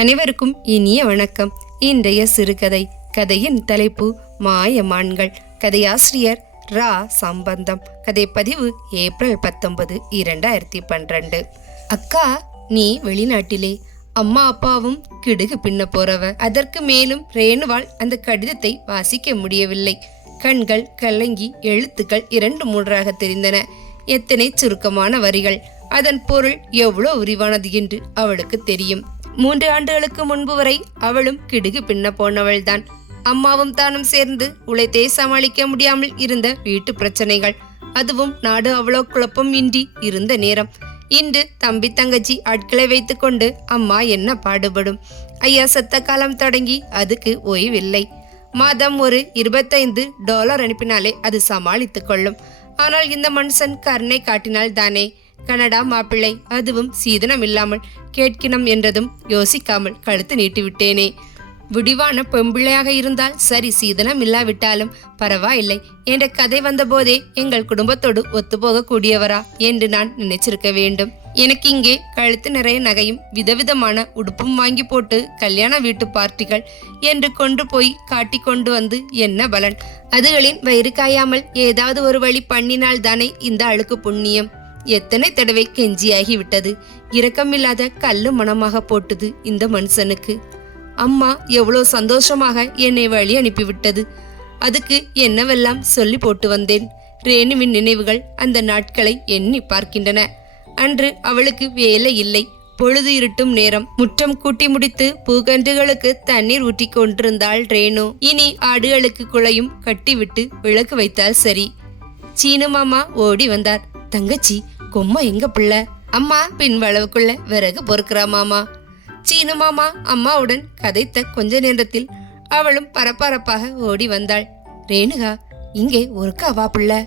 அனைவருக்கும் இனிய வணக்கம். இன்றைய சிறுகதை கதையின் தலைப்பு மாயமான்கள். கதையாசிரியர் ரா. சம்பந்தம். கதைப்பதிவு ஏப்ரல் பத்தொன்பது இரண்டாயிரத்தி பன்னிரண்டு. அக்கா நீ வெளிநாட்டிலே. அம்மா அப்பாவும் கிடுகு பின்ன போறவ. அதற்கு மேலும் ரேணுவால் அந்த கடிதத்தை வாசிக்க முடியவில்லை. கண்கள் கலங்கி எழுத்துக்கள் இரண்டு மூன்றாக தெரிந்தன. எத்தனை சுருக்கமான வரிகள். அதன் பொருள் எவ்வளோ விரிவானது என்று அவளுக்கு தெரியும். மூன்று ஆண்டுகளுக்கு முன்பு வரை அவளும் கிடுகு பின்ன போனவள்தான். அம்மாவும் தானும் சேர்ந்து உழைத்தே சமாளிக்க முடியாமல் இருந்த வீட்டு பிரச்சனைகள். அதுவும் நாடு அவ்வளோ குழப்பம் இன்றி இருந்த நேரம். இன்று தம்பி தங்கச்சி ஆட்களை வைத்துக்கொண்டு அம்மா என்ன பாடுபடும்? ஐயா சத்த காலம் தொடங்கி அதுக்கு ஓய்வில்லை. மாதம் ஒரு இருபத்தைந்து டாலர் அனுப்பினாலே அது சமாளித்துக் கொள்ளும். ஆனால் இந்த மனுஷன் கருணை காட்டினால் தானே கனடா மாப்பிள்ளை அதுவும் சீதனம் இல்லாமல் கேட்கினம் என்றதும் யோசிக்காமல் கழுத்து நீட்டிவிட்டேனே. விடிவான பெம்பிள்ளையாக இருந்தால் சரி சீதனம் இல்லாவிட்டாலும் பரவாயில்லை என்ற கதை வந்தபோதே எங்கள் குடும்பத்தோடு ஒத்துப்போக கூடியவரா என்று நான் நினைச்சிருக்க வேண்டும். எனக்கு இங்கே கழுத்து நிறைய நகையும் விதவிதமான உடுப்பும் வாங்கி போட்டு கல்யாண வீட்டு பார்ட்டிகள் என்று கொண்டு போய் காட்டி கொண்டு வந்து என்ன பலன்? அதுகளின் வயிறு காயாமல் ஏதாவது ஒரு வழி பண்ணினால் தானே இந்த அழுக்கு புண்ணியம்? எத்தனை தடவை கெஞ்சியாகி விட்டது இரக்கமில்லாத கல்லு மனமாக போட்டுது இந்த மனுஷனுக்கு. அம்மா எவ்வளோ சந்தோஷமாக என்னை வழி அனுப்பிவிட்டது. அதுக்கு என்னவெல்லாம் சொல்லி போட்டு வந்தேன்? ரேணுவின் நினைவுகள் அந்த நாட்களை எண்ணி பார்க்கின்றன. அன்று அவளுக்கு வேலை இல்லை. பொழுது இருட்டும் நேரம். முற்றம் கூட்டி முடித்து பூகன்றுகளுக்கு தண்ணீர் ஊற்றி கொண்டிருந்தாள் ரேணு. இனி ஆடுகளுக்கு குளையும் கட்டிவிட்டு விளக்கு வைத்தால் சரி. சீனு மாமா ஓடி வந்தார். தங்கச்சி கும்மா எங்க பிள்ளை? அம்மா பின் வளவுக்குள்ள விறகு பொறுக்கிறா மாமா. சீனு மாமா அம்மாவுடன் கதைத்த கொஞ்ச நேரத்தில் அவளும் பரபரப்பாக ஓடி வந்தாள். ரேணுகா இங்கே ஒருக்கா வா பிள்ளை.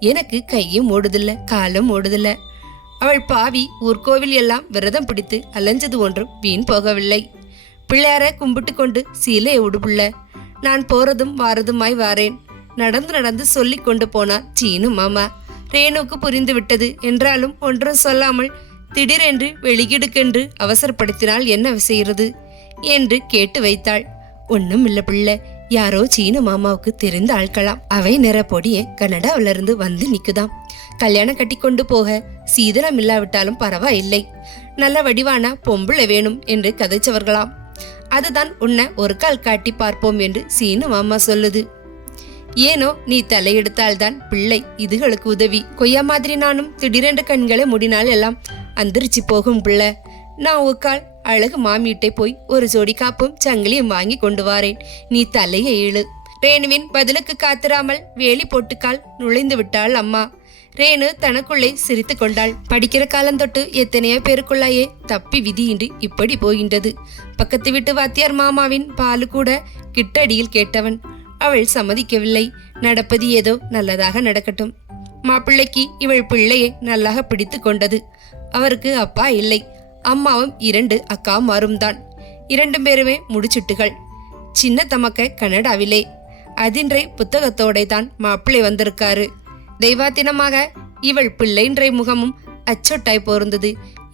எனக்கு கையும் ஓடுதில்ல காலும் ஓடுதில்ல. அவள் பாவி ஊர்கோவில் எல்லாம் விரதம் பிடித்து அலைஞ்சது ஒன்றும் வீண் போகவில்லை. பிள்ளையார கும்பிட்டு கொண்டு சீலையை உடுப்புள்ள நான் போறதும் வாரதுமாய் வாரேன். நடந்து நடந்து சொல்லி கொண்டு போனார் சீனு மாமா. ரேணுக்கு புரிந்துவிட்டது. என்றாலும் ஒன்றும் சொல்லாமல் திடீரென்று வெளியிடுக்கென்று அவசரப்படுத்தினால் என்ன செய்கிறது? என்று கேட்டு வைத்தாள். ஒன்றும் இல்ல பிள்ளை. யாரோ சீன மாமாவுக்கு தெரிந்த ஆட்களாம் அவை நிற பொடிய கனடாவில இருந்து வந்து நிக்குதாம். கல்யாணம் கட்டி கொண்டு போக சீதனம் இல்லாவிட்டாலும் பரவாயில்லை. நல்ல வடிவான பொம்பளை வேணும் என்று கதைச்சவர்களாம். அதுதான் உன்னை ஒரு கால் காட்டி பார்ப்போம் என்று சீனு மாமா சொல்லுது. ஏனோ நீ தலையெடுத்தால்தான் பிள்ளை இதுகளுக்கு உதவி. கொய்யா மாதிரி நானும் திடீரென்று கண்களை முடினால் எல்லாம் அந்தரிச்சு போகும் பிள்ளை. நான் உக்கால் அழகு மாமியிட்டை போய் ஒரு ஜோடி காப்பும் சங்கிலியும் வாங்கி கொண்டு வாரேன். நீ தலையை இழு. ரேணுவின் பதிலுக்கு காத்திராமல் வேலி போட்டுக்கால் நுழைந்து விட்டாள் அம்மா. ரேணு தனக்குள்ளே சிரித்து கொண்டாள். படிக்கிற காலம் தொட்டு எத்தனையோ பேருக்குள்ளாயே தப்பி விதியின்றி இப்படி போகின்றது. பக்கத்து வீட்டு வாத்தியார் மாமாவின் பாலு கூட கிட்டடியில் கேட்டவன். அவள் சம்மதிக்கவில்லை. நடப்பது ஏதோ நல்லதாக நடக்கட்டும். மாப்பிள்ளைக்கு இவள் பிள்ளையை நல்லாக பிடித்து கொண்டது. அவருக்கு அப்பா இல்லை. அம்மாவும் இரண்டு அக்காமாரும் தான். இரண்டு பேருமே முடிச்சிட்டுகள். சின்ன தமக்க கனடாவிலே. அதின்றை புத்தகத்தோட தான் மாப்பிள்ளை வந்திருக்காரு. தெய்வாத்தினமாக இவள் பிள்ளைன்றை முகமும் அச்சொட்டாய் போர்ந்தது.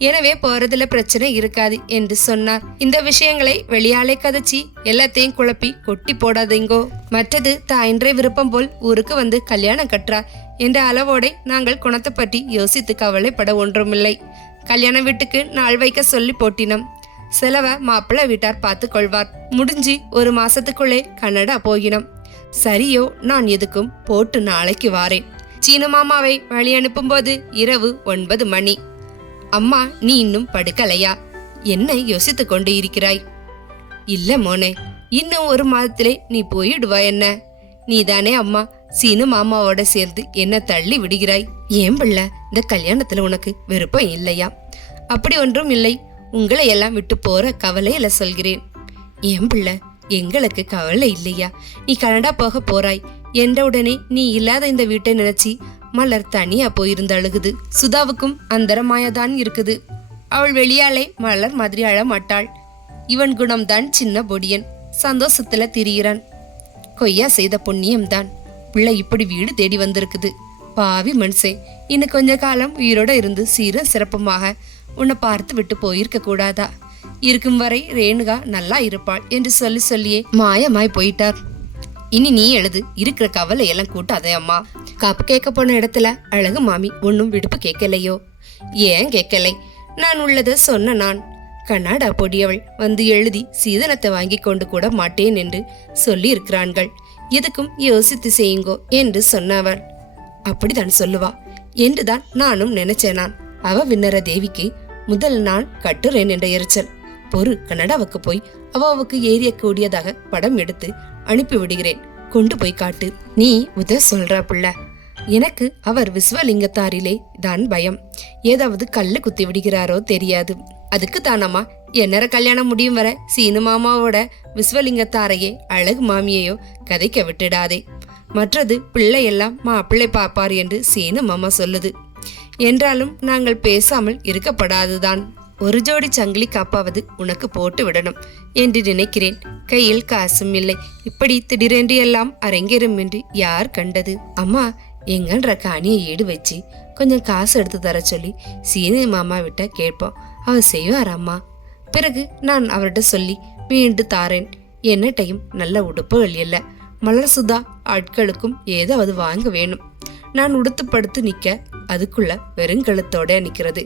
எனவே போறதுல பிரச்சனை இருக்காது என்று சொன்னார். இந்த விஷயங்களை வெளியாலே கதைச்சி எல்லாத்தையும் குழப்பி கொட்டி போடாதீங்கோ. மற்றது தாயின்றே விருப்பம் போல் ஊருக்கு வந்து கல்யாணம் கற்றார் என்ற அளவோடை நாங்கள் குணத்தை பற்றி யோசித்து கவலைப்பட ஒன்றுமில்லை. கல்யாண வீட்டுக்கு நாள் வைக்க சொல்லி போட்டினம். செலவை மாப்பிள்ளை வீட்டார் பார்த்து கொள்வார். முடிஞ்சு ஒரு மாசத்துக்குள்ளே கனடா போகினோம். சரியோ நான் எதுக்கும் போட்டு நாளைக்கு வாரேன். சீன மாமாவை வழி அனுப்பும்போது இரவு ஒன்பது மணி. அம்மா நீ இன்னும் படுக்கலையா? என்ன யோசித்துக் கொண்டு இருக்கிறாய்? இல்ல மோனே இன்னும் ஒரு மாதத்திலே நீ போயிடுவா என்ன? நீதானே அம்மா சீனு மாமாவோட சேர்ந்து என்ன தள்ளி விடுகிறாய். ஏன் பிள்ளை இந்த கல்யாணத்துல உனக்கு விருப்பம் இல்லையா? அப்படி ஒன்றும் இல்லை உங்களை எல்லாம் விட்டு போற கவலையில சொல்கிறேன். ஏன் பிள்ள எங்களுக்கு கவலை இல்லையா? நீ கனடா போக போறாய் என்றவுடனே நீ இல்லாத இந்த வீட்டை நினைச்சி மலர் தனியா போயிருந்த அழுகுது. சுதாவுக்கும் அந்தரமாயதான் இருக்குது. அவள் வெளியாலே மலர் மாதிரி அழ மாட்டாள். இவன் குணம்தான் சின்ன பொடியன். சந்தோஷத்துல திரியிறான் கொய்யா செய்த புண்ணியம்தான். பிள்ளை இப்படி வீடு தேடி வந்திருக்குது. பாவி மனுஷே இன்னும் கொஞ்ச காலம் உயிரோட இருந்து சீர சிறப்புமாக உன்னை பார்த்து விட்டு போயிருக்க கூடாதா? இருக்கும் வரை ரேணுகா நல்லா இருப்பாள் என்று சொல்லி சொல்லியே மாயமாய் போயிட்டார். இனி நீ எழுது. இருக்கிற கவலை எல்லாம் கூட்டாதே அம்மா. காப்பு கேட்க போன இடத்துல அழகு மாமி ஒன்னும் விடுப்பு கேட்கலையோ? ஏன் கேட்கலை? நான் உள்ளதை சொன்ன நான். கண்ணாடா பொடியவள் வந்து எழுதி சீதனத்தை வாங்கி கொண்டு கூட மாட்டேன் என்று சொல்லி இருக்கிறான்கள் எதுக்கும் யோசித்து செய்யுங்கோ என்று சொன்னவர். அப்படிதான் சொல்லுவா என்றுதான் நானும் நினைச்சேன் நான். அவ விண்ணற தேவிக்கு முதல் நான் கட்டுறேன் என்ற எரிச்சல். பொறு கனடாவுக்கு போய் அவாவுக்கு ஏறிய கூடியதாக படம் எடுத்து அனுப்பி விடுகிறேன் கொண்டு போய் காட்டு. நீ உத சொல்ற புள்ள. எனக்கு அவர் விஸ்வலிங்கத்தாரிலே தான் பயம். ஏதாவது கல்லு குத்தி விடுகிறாரோ தெரியாது. அதுக்கு தானம்மா என்னர கல்யாணம் முடியும் வர சீனு மாமாவோட விஸ்வலிங்கத்தாரையே அழகு மாமியையோ கதைக்க விட்டுடாதே. மற்றது பிள்ளையெல்லாம் மாப்பிள்ளை பாப்பார் என்று சீனு மாமா சொல்லுது. என்றாலும் நாங்கள் பேசாமல் இருக்கப்படாதுதான். ஒரு ஜோடி சங்கிலி காப்பாவது உனக்கு போட்டு விடணும் என்று நினைக்கிறேன். கையில் காசும் இல்லை. இப்படி திடீரென்று எல்லாம் அரங்கேறும் என்று யார் கண்டது? அம்மா எங்கன்ற காணியை ஈடு வச்சு கொஞ்சம் காசு எடுத்து தர சொல்லி சீனி மாமா விட்ட கேட்போம். அவர் செய்வார் அம்மா. பிறகு நான் அவர்கிட்ட சொல்லி மீண்டு தாரேன். என்னட்டையும் நல்ல உடுப்புகள் இல்லை. மலர் சுதா ஆட்களுக்கும் ஏதாவது வாங்க வேணும். நான் உடுத்து படுத்து நிற்க அதுக்குள்ள வெறுங்கழுத்தோட நிற்கிறது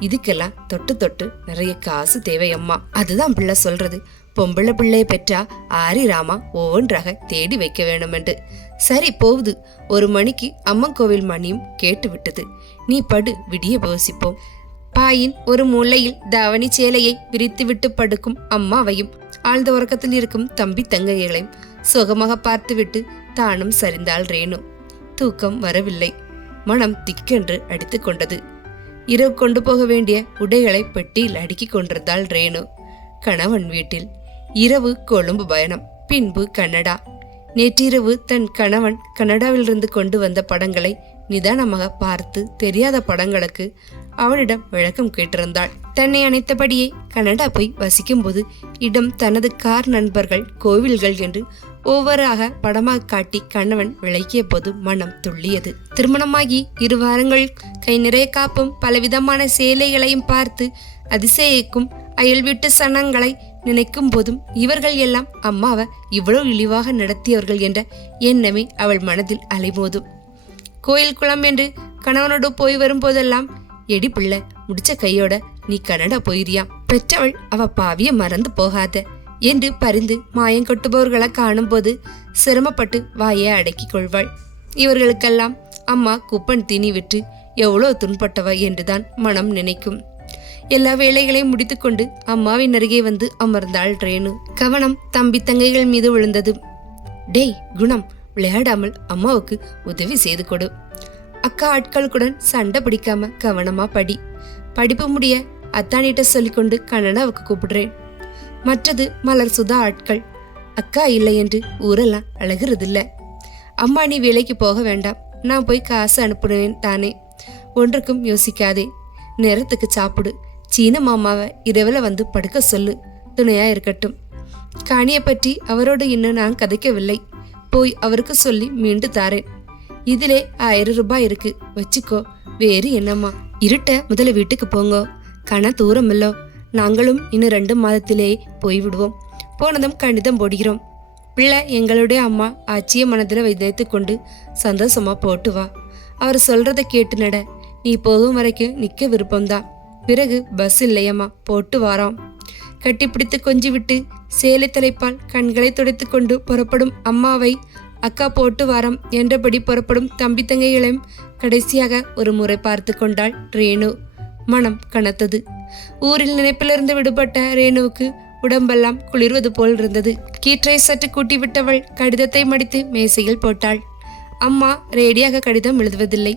இதுக்கெல்லாம் தொட்டு தொட்டு நிறைய காசு தேவை அம்மா. அதுதான் பிள்ளை சொல்றது. பொம்பளை பிள்ளைய பெற்றா ஆரி ராமா ஒவ்வொன்றாக தேடி வைக்க வேணுமெண்டு சரி போகுது. ஒரு மணிக்கு அம்மன் கோவில் மணியும் கேட்டு விட்டது. நீ படு விடிய போசிப்போம் பாயின் ஒரு மூலையில் தவணி சேலையை விரித்துவிட்டு படுக்கும் அம்மாவையும் ஆழ்ந்த உறக்கத்தில் இருக்கும் தம்பி தங்கைகளையும் சுகமாக பார்த்துவிட்டு தானும் சரிந்தாள் ரேணு. தூக்கம் வரவில்லை. மனம் திக்கென்று அடித்து கொண்டது. இரவு கொண்டு போக வேண்டிய உடைகளை பெட்டியில் அடுக்கி கொண்டிருந்தாள் ரேணு. கணவன் வீட்டில் இரவு கொழும்பு பயணம் பின்பு கனடா. நேற்றிரவு தன் கணவன் கனடாவிலிருந்து கொண்டு வந்த படங்களை நிதானமாக பார்த்து தெரியாத படங்களுக்கு அவனிடம் விளக்கம் கேட்டிருந்தாள். தன்னை அணைத்தபடியே கனடா போய் வசிக்கும்போது இடம் தனது கார் நண்பர்கள் கோவில்கள் என்று ஒவ்வொருவராக படமாக காட்டி கணவன் விளக்கிய போது மனம் துள்ளியது. திருமணமாகி இரு வாரங்கள் கை நிறைய காப்பும் பலவிதமான சேலைகளையும் பார்த்து அதிசயிக்கும் அயல் வீட்டு சனங்களை நினைக்கும் போதும் இவர்கள் எல்லாம் அம்மாவை இவ்வளவு இழிவாக நடத்தியவர்கள் என்ற எண்ணமே அவள் மனதில் அலைமோதும். கோயில் குளம் என்று கணவனோடு போய் வரும்போதெல்லாம் எடி பிள்ளை முடிச்ச கையோட நீ கனடா போயிரியாம் பெற்றவள் அவ பாவிய மறந்து போகாத. என்று பரிந்து மாயம் கொட்டுபவர்களை காணும்போது சிரமப்பட்டு வாயை அடக்கிக் கொள்வாள். இவர்களுக்கெல்லாம் அம்மா குப்பன் தீனி விட்டு எவ்வளோ துன்பட்டவ என்றுதான் மனம் நினைக்கும். எல்லா வேலைகளையும் முடித்துக்கொண்டு அம்மாவின் அருகே வந்து அமர்ந்தாள் ரேணு. கவனம் தம்பி தங்கைகள் மீது விழுந்தது. டேய் குணம் விளையாடாமல் அம்மாவுக்கு உதவி செய்து கொடு. அக்கா ஆட்களுக்குடன் சண்டை பிடிக்காம கவனமா படி. படிப்பு முடிய அத்தானிட்ட சொல்லிக்கொண்டு கண்ணனாவுக்கு கூப்பிடுறேன். மற்றது மலர் சுதா ஆட்கள். அக்கா இல்லை என்று ஊரெல்லாம் அழகிறதில்ல. அம்மா நீ வேலைக்கு போக வேண்டாம். நான் போய் காசு அனுப்புனேன் தானே. ஒன்றுக்கும் யோசிக்காதே. நேரத்துக்கு சாப்பிடு. சீன மாமாவை இரவில் வந்து படுக்க சொல்லு. துணையா இருக்கட்டும். காணியை பற்றி அவரோடு இன்னும் நான் கதைக்கவில்லை. போய் அவருக்கு சொல்லி மீண்டு தாரேன். இதிலே ஆயிரம் ரூபாய் இருக்கு. வச்சுக்கோ. வேறு என்னம்மா? இருட்ட முதல்ல வீட்டுக்கு போங்க. கண தூரம் இல்லை நாங்களும் இன்னும் ரெண்டு மாதத்திலே போய்விடுவோம். போனதும் கணிதம் போடுகிறோம். பிள்ளை எங்களுடைய அம்மா ஆச்சிய மனதில் வைத்து கொண்டு சந்தோஷமா போட்டு வா. அவர் சொல்றத கேட்டு நட நீ போகும் வரைக்கும் நிற்க விருப்பம்தான். பிறகு பஸ் இல்லையம்மா போட்டு வாராம். கட்டிப்பிடித்து கொஞ்சி விட்டு சேலை தலைப்பால் கண்களை துடைத்து கொண்டு புறப்படும் அம்மாவை அக்கா போட்டு வாரம் என்றபடி புறப்படும் தம்பி தங்கைகளையும் கடைசியாக ஒரு முறை பார்த்து கொண்டாள் ரேணு. மனம் கனத்தது. ஊரில் நினைப்பிலிருந்து விடுபட்ட ரேணுவுக்கு உடம்பெல்லாம் குளிர்வது போல் இருந்தது. கீற்றை சற்று கூட்டி விட்டவள் கடிதத்தை மடித்து மேசையில் போட்டாள். அம்மா ரேடியாக கடிதம் எழுதுவதில்லை.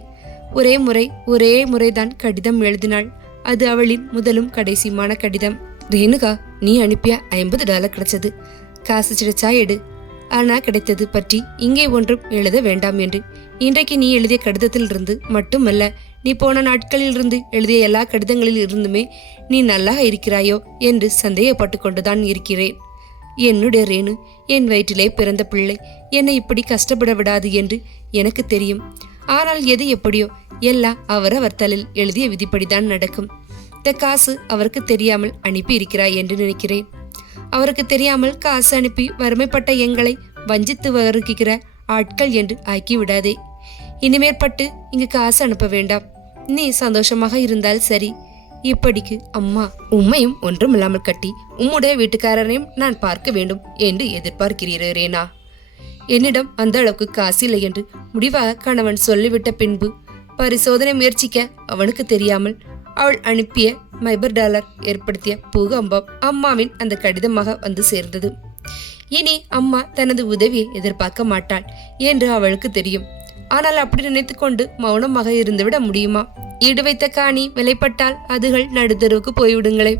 ஒரே முறை ஒரே முறைதான் கடிதம் எழுதினாள். அது அவளின் முதலும் கடைசியுமான கடிதம். ரேணுகா நீ அனுப்பிய ஐம்பது டாலர் கிடைச்சது. காசு சிடிச்சா எடு. ஆனா கிடைத்தது பற்றி இங்கே ஒன்றும் எழுத வேண்டாம் என்று. இன்றைக்கு நீ எழுதிய கடிதத்தில் இருந்து மட்டுமல்ல நீ போன நாட்களில் இருந்து எழுதிய எல்லா கடிதங்களில் இருந்துமே நீ நல்லா இருக்கிறாயோ என்று சந்தேகப்பட்டு கொண்டுதான் இருக்கிறேன். என்னுடைய ரேணு என் வயிற்றிலே பிறந்த பிள்ளை என்னை இப்படி கஷ்டப்பட விடாது என்று எனக்கு தெரியும். ஆனால் எது எப்படியோ எல்லாம் அவரவர் தலையில் எழுதிய விதிப்படிதான் நடக்கும். இந்த காசு அவருக்கு தெரியாமல் அனுப்பி இருக்கிறாய் என்று நினைக்கிறேன். அவருக்கு தெரியாமல் காசு அனுப்பி வறுமைப்பட்ட எங்களை வஞ்சித்து வருகிற ஆட்கள் என்று ஆக்கி விடாதே இனிமேற்பட்டு இங்க காசு அனுப்ப வேண்டாம். நீ சந்தோஷமாக இருந்தால் சரி. இப்படிக்கு அம்மா. உம்மையும் ஒன்றுமில்லாமல் கட்டி உம்முடைய வீட்டுக்காரரையும் நான் பார்க்க வேண்டும் என்று எதிர்பார்க்கிறீரே ரேனா. என்னிடம் அந்த அளவுக்கு காசு இல்லை என்று முடிவாக கணவன் சொல்லிவிட்ட பின்பு பரிசோதனை முயற்சிக்க அவனுக்கு தெரியாமல் அவள் அனுப்பிய மைபர் டாலர் ஏற்படுத்திய பூகம்பம் அம்மாவின் அந்த கடிதமாக வந்து சேர்ந்தது. இனி அம்மா தனது உதவியை எதிர்பார்க்க மாட்டாள் என்று அவளுக்கு தெரியும். ஆனால் அப்படி நினைத்துக்கொண்டு மௌனமாக இருந்துவிட முடியுமா? ஈடு வைத்த காணி விலைப்பட்டால் அதுகள் நடுத்தருவுக்கு போய்விடுங்களே.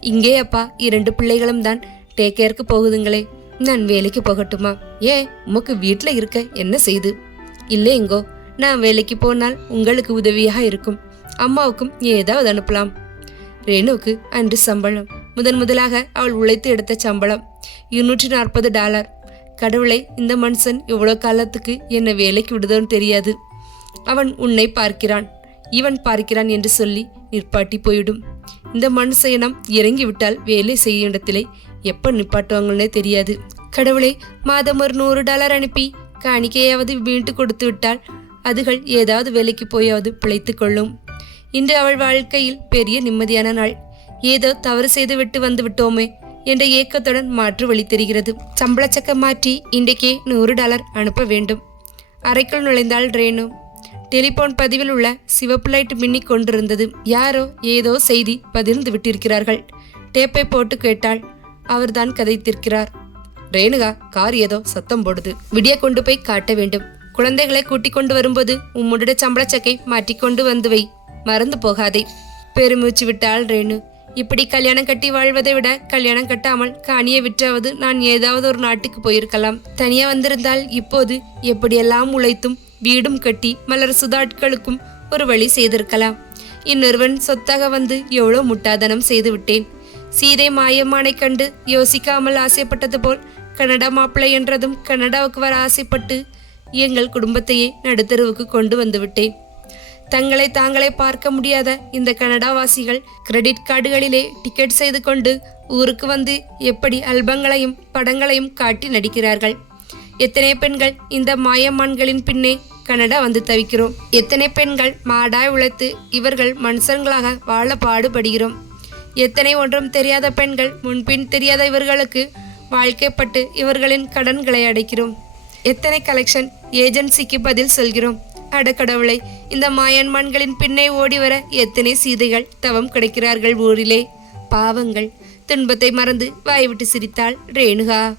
இங்கே அப்பா இரண்டு பிள்ளைகளும் தான். டேக் கேருக்கு போகுதுங்களே. நான் வேலைக்கு போகட்டுமா? ஏன் உமக்கு வீட்டில் இருக்க என்ன செய்து? இல்லைங்கோ நான் வேலைக்கு போனால் உங்களுக்கு உதவியாக இருக்கும். அம்மாவுக்கும் ஏதாவது அனுப்பலாம். ரேணுவுக்கு அன்று சம்பளம். முதன் முதலாக அவள் உழைத்து எடுத்த சம்பளம். இருநூற்றி நாற்பது டாலர். கடவுளை இந்த மனுஷன் எவ்வளோ காலத்துக்கு என்னை வேலைக்கு விடுதோன்னு தெரியாது. அவன் உன்னை பார்க்கிறான். இவன் பார்க்கிறான் என்று சொல்லி நிற்பாட்டி போயிடும். இந்த மனுஷனம் இறங்கி இறங்கிவிட்டால் வேலை செய்யும் இடத்திலே எப்போ நிப்பாட்டுவாங்கன்னே தெரியாது. கடவுளே மாதம் ஒரு நூறு டாலர் அனுப்பி காணிக்கையாவது வீட்டு கொடுத்து விட்டால் அதுகள் ஏதாவது வேலைக்கு போயாவது பிழைத்து கொள்ளும். இன்று அவள் வாழ்க்கையில் பெரிய நிம்மதியான நாள். ஏதோ தவறு செய்து விட்டு வந்து விட்டோமே என்ற ஏக்கத்துடன் மாற்று வழி தெரிகிறது. சம்பளச்சக்க மாற்றி இன்றைக்கே நூறு டாலர் அனுப்ப வேண்டும். அறைக்குள் நுழைந்தால் ரேணு. டெலிபோன் பதிவில் உள்ள சிவப்பு லைட் மின்னிக் கொண்டிருந்தது. யாரோ ஏதோ செய்தி பகிர்ந்து விட்டிருக்கிறார்கள். டேப்பை போட்டு கேட்டால் அவர்தான் கதைத்திருக்கிறார். ரேணுகா கார் ஏதோ சத்தம் போடுது. விடிய கொண்டு போய் காட்ட வேண்டும். குழந்தைகளை கூட்டிக் கொண்டு வரும்போது உம்முடைய சம்பளச்சக்கை மாட்டிக்கொண்டு வந்து வை. மறந்து போகாதே. பெருமூச்சு விட்டாள் ரேணு. இப்படி கல்யாணம் கட்டி வாழ்வதை விட கல்யாணம் கட்டாமல் காணியை விற்றாவது நான் ஏதாவது ஒரு நாட்டுக்கு போயிருக்கலாம். தனியா வந்திருந்தால் இப்போது எப்படியெல்லாம் உழைத்தும் வீடும் கட்டி மலர் சுதாட்களுக்கும் ஒரு வழி செய்திருக்கலாம். இன்னொருவன் சொத்தாக வந்து எவ்வளோ முட்டாதனம் செய்து விட்டேன் சீதை மாயம்மானை கண்டு யோசிக்காமல் ஆசைப்பட்டது போல் கனடா மாப்பிள்ளை என்றதும் கனடாவுக்கு வர ஆசைப்பட்டு எங்கள் குடும்பத்தையே நடுத்தருவுக்கு கொண்டு வந்துவிட்டேன் தங்களை தாங்களே பார்க்க முடியாத இந்த கனடாவாசிகள் கிரெடிட் கார்டுகளிலே டிக்கெட் செய்து கொண்டு ஊருக்கு வந்து எப்படி அல்பங்களையும் படங்களையும் காட்டி நடிக்கிறார்கள். எத்தனை பெண்கள் இந்த மாயமான்களின் பின்னே கனடா வந்து தவிக்கிறோம். எத்தனை பெண்கள் மாடாய் உழைத்து இவர்கள் மனுஷங்களாக வாழ பாடுபடுகிறோம். எத்தனை ஒன்றும் தெரியாத பெண்கள் முன்பின் தெரியாத இவர்களுக்கு வாழ்க்கைப்பட்டு இவர்களின் கடன்களை அடைக்கிறோம். எத்தனை கலெக்ஷன் ஏஜென்சிக்கு பதில் சொல்கிறோம். அடக்கடவுளை இந்த மாயன்மான்களின் பின்னே ஓடி வர எத்தனை சீதைகள் தவம் கிடைக்கிறார்கள் ஊரிலே? பாவங்கள். துன்பத்தை மறந்து வாய்விட்டு சிரித்தாள் ரேணுகா.